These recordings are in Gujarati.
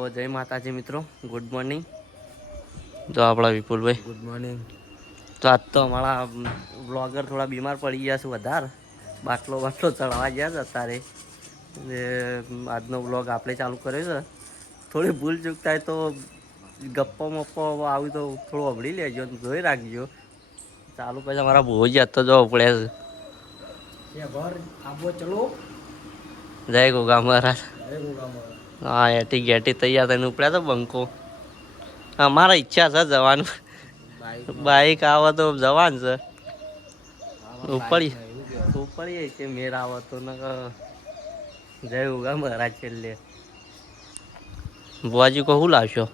તો જય માતાજી મિત્રો, ગુડ મોર્નિંગ. તો આપણા વિપુલભાઈ ગુડ મોર્નિંગ. તો આજ તો અમારા બ્લોગર થોડા બીમાર પડી ગયા છે વધારે. બાટલો ચડવા ગયા છે અત્યારે. આજનો બ્લોગ આપણે ચાલુ કર્યો છે. થોડી ભૂલ ચૂક થાય તો ગપ્પો મપ્પો આવી તો થોડું અભડી લેજો, જોઈ રાખજો. ચાલુ પછી અમારા બહુ જ યાદ તો જવા પડ્યા છે. ઘર આબો ચલો. જય ગોગા મહારાજ. જય ગોગા મહારાજ. હા, એટી ગેટી તૈયાર થઈને ઉપડ્યા તો બંકો. અમારા ઈચ્છા છે જવાનું. બાઈક આવે તો જવાનું છે. ઉપડીએ કે મેર આવે તો જય ગોગા મહારાજ છેલ્લે. બુઆજી કો શું લાવશો?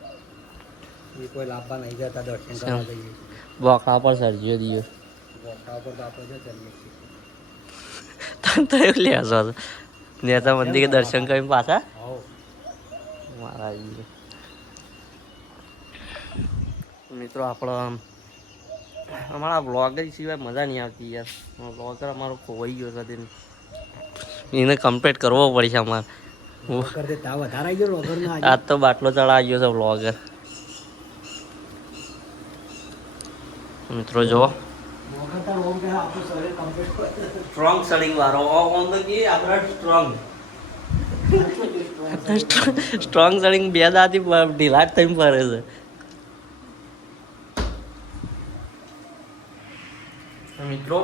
એ કોઈ લાભવા નહીં જતા, દર્શન કરવા જઈએ. બોખા પર સરજીઓ દિયો. બોખા પર તો આપણે જઈએ. તને તો એવું લેશો નેતા મંદિર કે દર્શન કરીને પાછા મારા મિત્રો. અમારા બ્લોગર સિવાય મજા નહીં આવતી યાર. બ્લોગર અમારો ખોવાઈ ગયો છે, એને કમ્પ્લીટ કરવો પડશે અમારે. આજ તો બાટલો ચડાવી ગયો છે બ્લોગર. મિત્રો જો સ્ટ્રોંગ સડિંગ વાળો ઓન તો કે આપણા સ્ટ્રોંગ સડિંગ બે દાથી ઢીલા થઈને ફરે છે. મિત્રો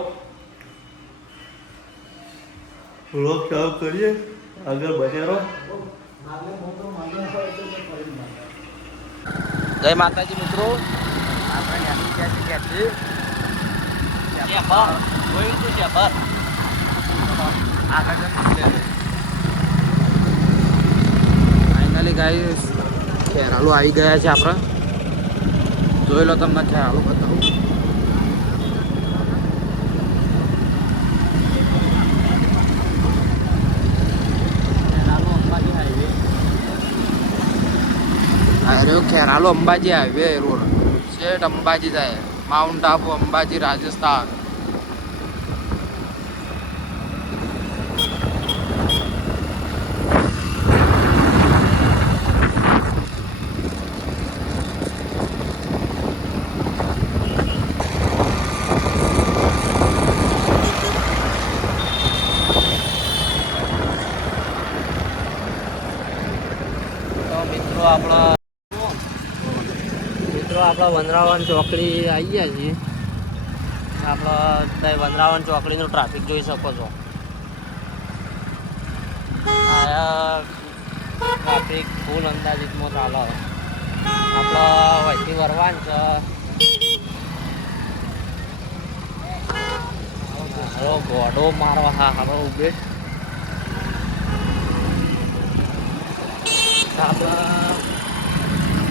વ્લોગ ચાલુ કરીએ, આગળ બને રહો. જય માતાજી મિત્રો. ફાઇનલી ગાઈસ ખેરાલુ આવી ગયા છે આપણે. જોઈ લો, તમને ખેરાલુ બતાવું. Kheralu Ambaji highway road. શેઠ અંબાજી જાય, માઉન્ટ આબુ, અંબાજી, રાજસ્થાન. આપણા વનરાવન ચોકડી આવી ગયા છીએ. આપણે વનરાવન ચોકડીનું ટ્રાફિક જોઈ શકો છો. ટ્રાફિક ફૂલ અંદાજિતમાં ચાલે. આપણે વહીથી વરવાન છે. ગોડો મારવા હારો ઉભે. આપણે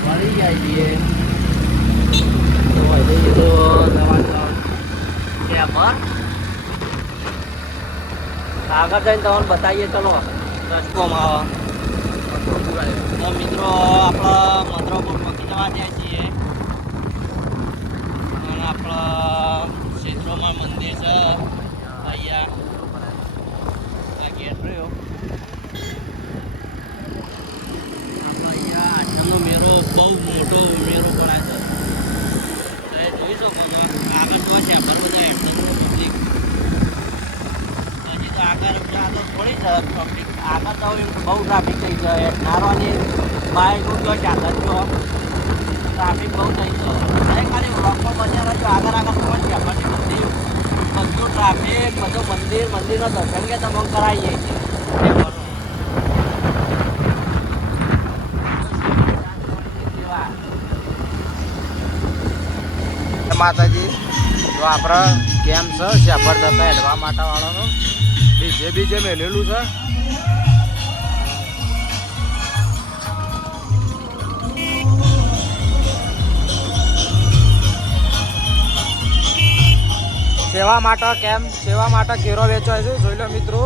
વળી જાય છીએ. આગળ જઈને તમને બતાવીએ. ચલો રસ્તોમાં મિત્રો આપણે મંદરોપુર પહોંચી જવા દે છીએ. અને આપણા ક્ષેત્રોમાં મંદિર છે અહીંયા ગેટ રહ્યો. આપણે અહીંયા આઠમનો મેળો બહુ મોટો મેળો પડાય છે. જોઈ શકો છો. આગળ જોવા છે આપણે બધા એમ પબ્લિક. હજી તો આગળ થોડી ટ્રાફિક. આગળ તો બહુ ટ્રાફિક થઈ જાય. નારવાની બાઇક જો ચાલે જો ટ્રાફિક બહુ થઈ જાય. ખાલી બ્લોકમાં બન્યા રહેજો. આગળ પણ છે આપણને મંદિર, બધું ટ્રાફિક, બધું મંદિરનો દર્શન કે તમે કરાવીએ છીએ. માતાજી તો આપણે કેમ છે શેફર જતા હેડવા માટે વાળાનો બીજે મેલેલું છે. સેવા માટે કેરો વેચાય છે. જોઈ લો મિત્રો.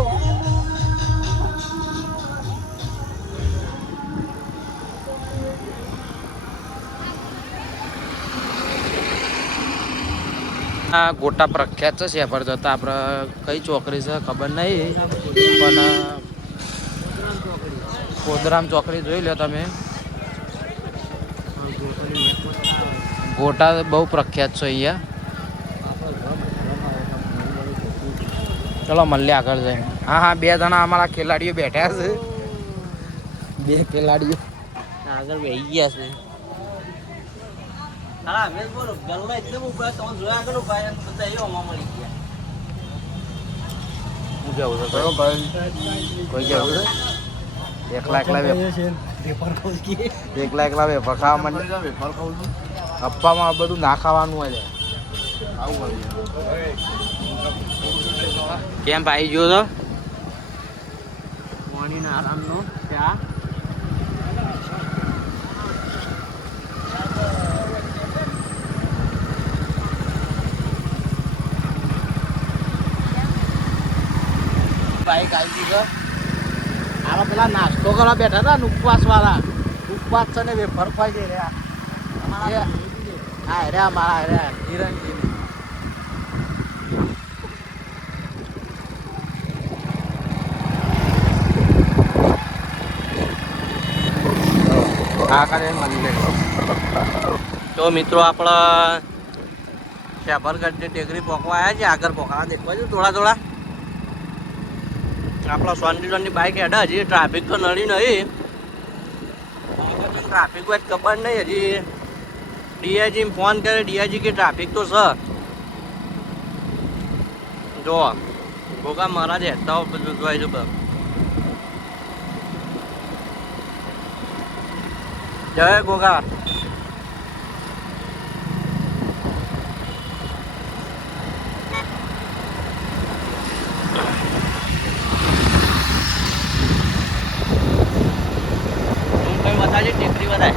ગોટા પ્રખ્યાત છે શેફર જતા. આપણે કઈ ચોકડી છે ખબર નહીં, પણ કોદરામ ચોકડી જોઈ લો તમે. ગોટા બહુ પ્રખ્યાત છે અહીંયા. ચલો મળીએ આગળ જઈને. હા હા, 2 જણા અમારા ખેલાડીઓ બેઠા છે. 2 ખેલાડીઓ આગળ બેસી ગયા છે. હા મેં બોલો ગલ્લા એકદમ ઉભા તો જોયા આગળ ઉભા એમ બધા એ ઓમાં મળી ગયા. હું જવું છે કયો ભાઈ? કોઈ જવું છે? એકલા એકલા વેફર ખાવા માંડે. અપ્પામાં આ બધું ના ખાવાનું હોય છે. કેમ ભાઈ ગયો તો પાણીના આરામનો ચા. બાઈક આવી ગયું છે. આમાં પેલા નાસ્તો કરવા બેઠા હતા ને ઉપવાસ વાળા. ઉપવાસ છે ને વેફર ખાઈ જઈ રહ્યા. હા રે મારા રે નિરંજી. આ કરે મળી તો મિત્રો આપણા શાભરગઢની ટેકરી પોકવા આવ્યા છે. આગળ પોકવા દેખવા છે થોડા આપણા સોનની બાઈક હેડા હજી ટ્રાફિક તો નડી નહીં. ટ્રાફિક હોય ખબર નહીં. હજી ડીઆઈજી ફોન કરે. ડીઆઈજી કે ટ્રાફિક તો છે. જો ભોગા મારા જ હેઠતા બધું જોઈ છે. જય ગોગા. બતાજે ટેકરી બતાય.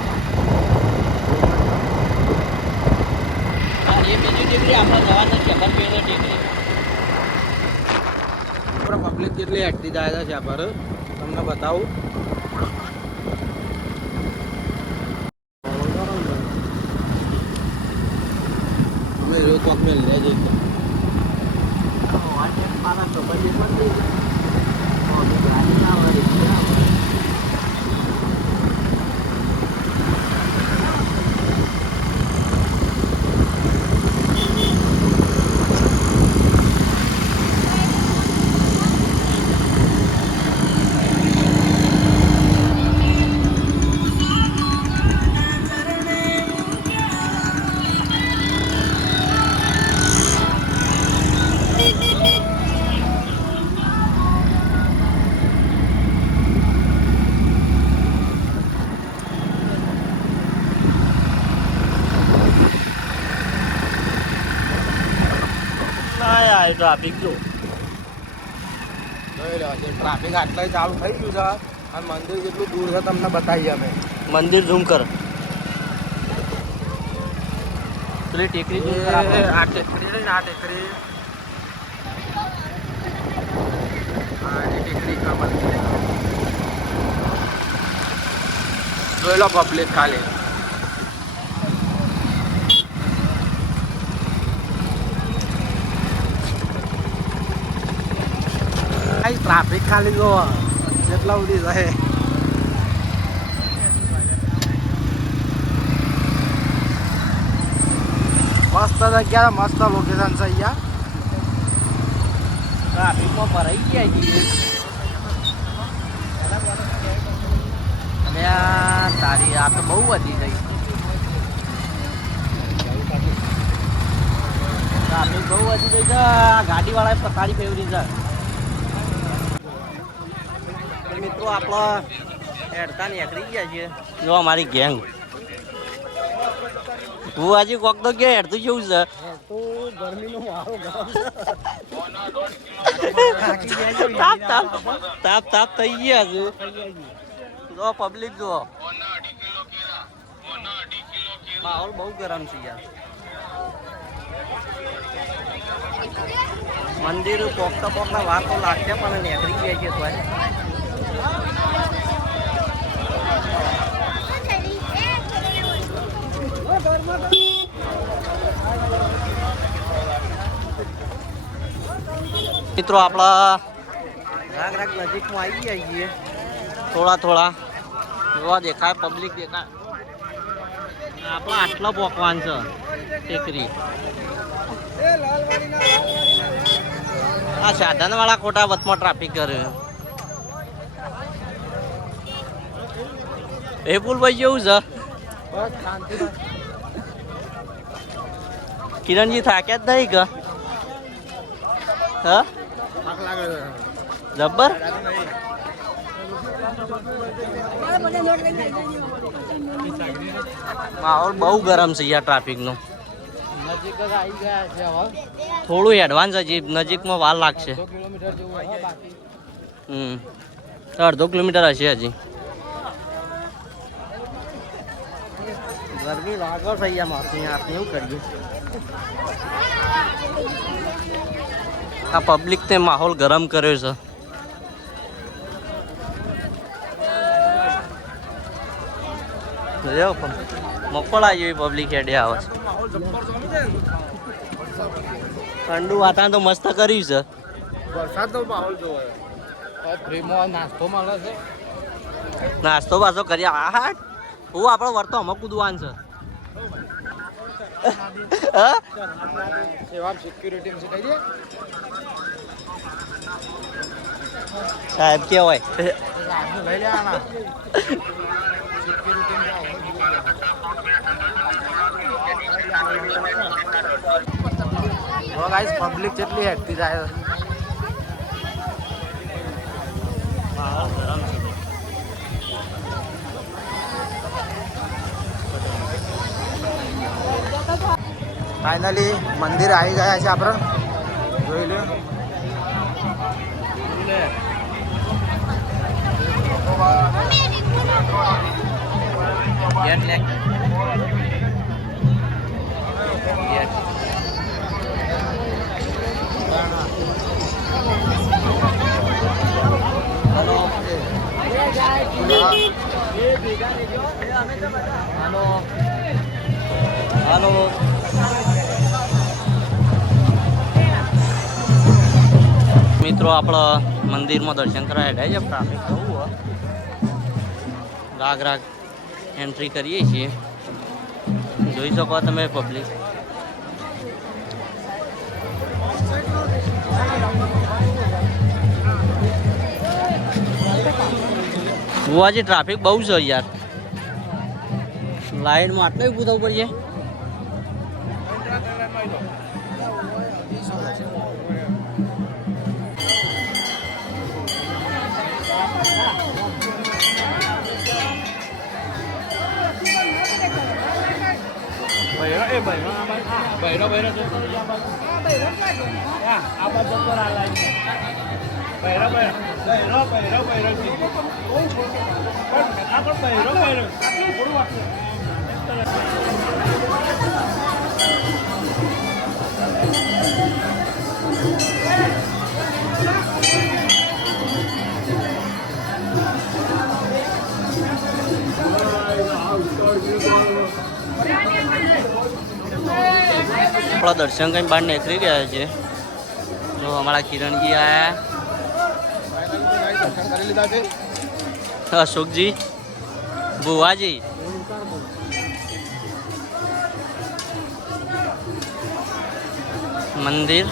એ બીજી ટેકરી આપણે જવાના છે. ટેકરી પબ્લિક કેટલી હેઠતી જાય છે પર તમને બતાવું. અમે રોજ કોક મેલ લે જઈએ. ટ્રાફિક જો ટ્રાફિક આટલા ચાલુ થઈ ગયું છે. અને મંદિર જેટલું દૂર છે તમને બતાવીએ અમે. મંદિર ઝૂમ કર. પેલી ટેકરી ઝૂમ કર. આ ટેકરી રહી ને આ ટેકરી. હા એ ટેકરી ખબર જોઈ લો પબ્લિક ખાલી. ટ્રાફિક ખાલી જો જેટલા સુધી રહે. મસ્ત જગ્યા, મસ્ત લોકેશન છે અહીંયા. ટ્રાફિકમાં ભરાઈ ગયા છીએ. અને આ તારી આ તો બહુ વધી ગઈ. ટ્રાફિક બહુ વધી ગઈ છે. ગાડીવાળાએ પથારી ફેવરી છે. મિત્રો આપણો હેડતા નીકળી ગયા છે. જો અમારી ગેંગ. તું આજે કોક તો કે હેડતું કેવું છે? તાપ થઈ ગયા છે. જો પબ્લિક જો માહોલ બહુ ગરમ છે યાર. મંદિર પોકતા વાર તો લાગશે પણ નીકળી ગયા છે. મિત્રો આપણા રાગ નજીકમાં આવી ગયા છીએ. થોડા જોવા દેખાય પબ્લિક દેખાય. આપણે આટલો પોકવાન છે ટેકરી. આ સાધન વાળા ખોટા વચમાં ટ્રાફિક કરે. એ પુલ ભાઈ જેવું છે. કિરણજી થાક્યા જ નહીં કે હા જબ્બર. માહોલ બહુ ગરમ છે યાર ટ્રાફિક નો. નજીક જ આવી ગયા છે હવે. થોડું એડવાન્સ હજી નજીકમાં વાર લાગશે. કિલોમીટર જેવું હે બાકી. અડધો કિલોમીટર હશે હજી. ગરમી લાગો થઈ ગયા મારતી આપણે એવું કરીએ. આ પબ્લિક ને માહોલ ગરમ કર્યો છે. મકોડા જેવી પબ્લિક હેડે આવે છે. ઠંડુ વાતાવરણ તો મસ્ત કર્યું છે. વરસાદનો માહોલ જોવો ફ્રીમાં નાસ્તો મળે છે. નાસ્તો પાછો કરી આ હું આપણો વર્તો અમુક કૂદવાન છે. સેવા સિક્યુરિટી છે કઈ દે સાહેબ કેવાય લઈ લેવાના સિક્યુરિટી પબ્લિક જેટલી હેઠતી જાય. ફાઇનલી મંદિર આવી ગયા છે આપણે. જોઈ લે હાલો મિત્રો આપણા મંદિરમાં દર્શન કરાય જાય છે. ટ્રાફિક બહુ રાગ રાગ એન્ટ્રી કરીએ છીએ. જોઈ શકો તમે પબ્લિક. આજે ટ્રાફિક બહુ છે યાર. લાઈનમાં આટલું ઊભું થવું પડશે. આપણા દર્શન કરીને બહાર નીકળી ગયા છે. જો અમારા કિરણજી આયા, અશોકજી, ભુવાજી, મંદિર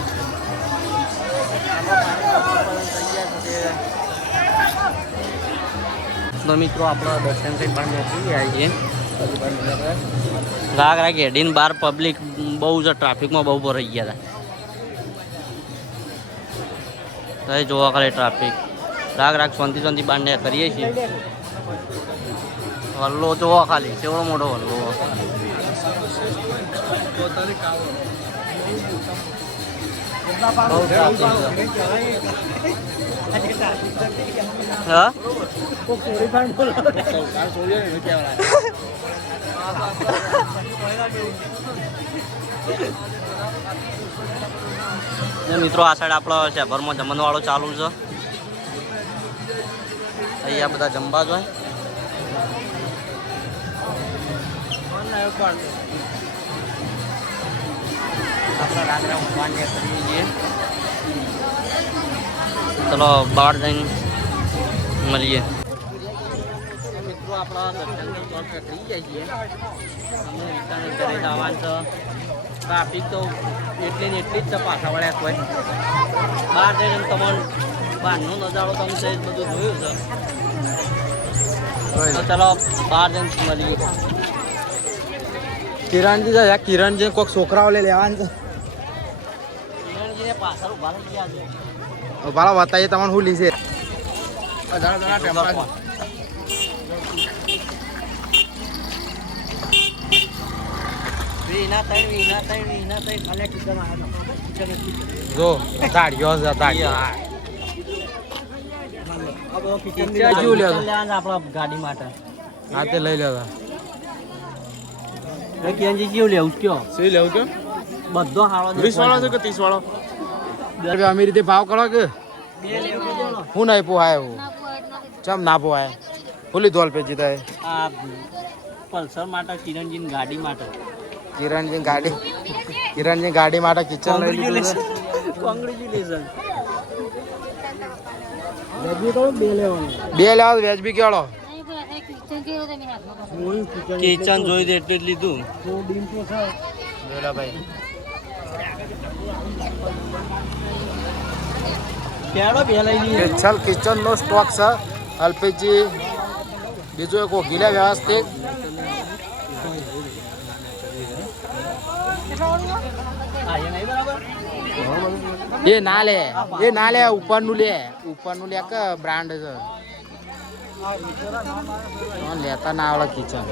તો મિત્રો આપણા દર્શન કરીને બહાર નીકળી ગયા છીએ. રાગ રાગ હેડીને બહાર પબ્લિક બહુ જ ટ્રાફિકમાં બહુ ભરાઈ ગયા હતા. જોવા ખાલી ટ્રાફિક. રાગ રાગ શાંતિ શાંતિ બહાર ને કરીએ છીએ. વલ્લો જોવા ખાલી કેવડો મોટો વલ્લો. બહુ ટ્રાફિક હા મિત્રો આ સાઈડ આપણો શહેરમાં જમણવાળો ચાલુ છે. અહીંયા બધા જમવા જ હોય. ચલો બહાર જઈને મળીએ. મિત્રો આપણા દર્શન કરી થઈ જાય છીએ અમે રીટાને ઘરે જવાનું છે ટ્રાફિક તો એટલી ને એટલી જ છે પાછા વળ્યા કોઈ બહાર જઈને તમારું બહારનો નજારો તમે છે બધું જોયું છે તો ચાલો બહાર જઈને મળીએ કિરણજી છે કિરણજી કોઈક છોકરાઓ લેવાના છે કિરણજીને પાછળ ઉભા રહી ગયા છે ભાડા બતાવીએ તમને શું લીધે વિના ત્રણ ખાલી કિચન જો તાળીઓ છે તાળીઓ આપણા ગાડી માટે હા તે લઈ લેવા કેજી કેવું લેવું કયો શું લેવું કે બધો હાળો 20 વાળો છે કે 30 વાળો અમે રીતે ભાવ કરો કે બે લેવું હું નહીં પોહાય એવું ચમ ના પોહાય ફૂલી ધોલ પે જીતા આ પલ્સર માટે કિરણજીની ગાડી માટે કિરણજી ગાડી માટે કિચન લઈ લીધું કોંગ્રેચ્યુલેશન બે લેવા વેજ બી કેળો કિચન જોઈ દે એટલે જ લીધું ભાઈ કેળો બે લઈ લઈએ ચાલ કિચન નો સ્ટોક છે એલપીજી બીજું એક ગીલા વ્યવસ્થિત એ ના લે ઉપરનું લે કે બ્રાન્ડ છે લેતા ના આવડે કિચન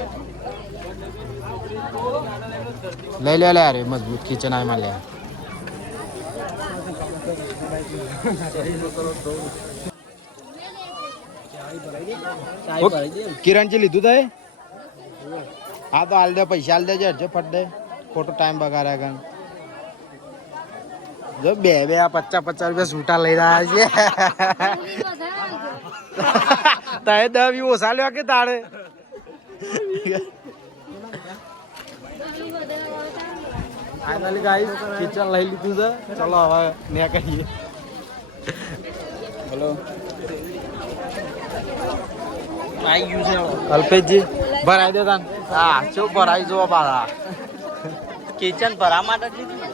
લઈ લે યાર મજબૂત કિચન આમાં લે કિરણજી લીધું તા હા તો હાલ દે પૈસા હાલ દેજે હરજો ફટ દે ખોટો ટાઈમ બગાડ્યા કણ જો બે આ 50 રૂપિયા છૂટા લઈ રહ્યા છે તારે 10 ઓછા લેવા કે તારે ફાઇનલી ગાઈસ કિચન લઈ લીધું છે ચલો હવે ને કરીએ બોલો આવી ગયું છે અલ્પેશજી ભરાઈ દે તાન હા શું ભરાઈ જો પાછા કિચન ભરા માટે જ લીધું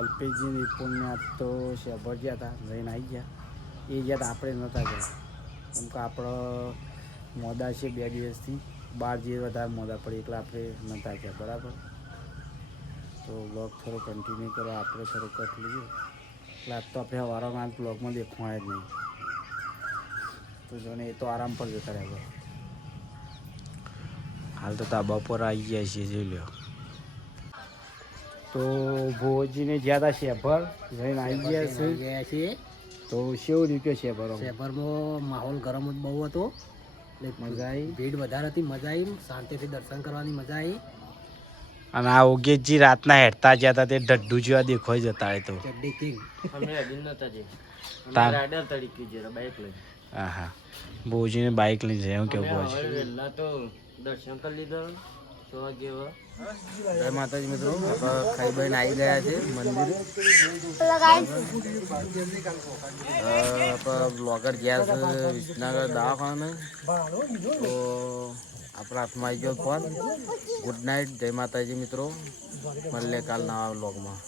અલ્પેશજી નિપુણને તો શેભર ગયા હતા જઈને આવી ગયા એ યાદ આપણે નહોતા ગયા કેમ કે આપણો મોડા છે 2 દિવસથી 12 જે વધારે મોડા પડે એટલે આપણે નહોતા ગયા બરાબર તો બ્લોગ થોડો કન્ટિન્યુ કરો આપણે થોડો કટ લઈએ એટલે આજ તો આપણે વારંવાર બ્લોગમાં દેખવા જ નહીં તો જોને એ તો આરામ પર જતા રહ્યા હાલ તો ધાબા પર આવી ગયા છીએ જોઈ લો તો ભોજીને જ્યાં હતા શેભર જઈને આવી ગયા છે તો કેવું નીકળ્યો શેભરમાં માહોલ ગરમ જ બહુ હતો મજા આવી ભીડ વધારે હતી મજા આવી શાંતિથી દર્શન કરવાની મજા આવી અને આ ઓગેશજી રાતના હેડતા ગયા હતા તે ડડ્ડુ જેવા દેખાઈ જતા તો ચડ્ડી કિંગ અમે અડીન નતા જે તાર રાઈડર તરીકે જરા બાઈક લઈ હા ભોજીને બાઈક લઈને જાય કેવું ભોજી વેલા તો દર્શન કરી લીધો 6 વાગે જય માતાજી મિત્રો ખાઈ બહીને આવી ગયા છે મંદિર બ્લોગર ગયા છે વિસનગર દવાખાને તો આપણા હાથમાં આવી ગયો ફોન ગુડ નાઇટ જય માતાજી મિત્રો મળીએ કાલ નવા બ્લોગમાં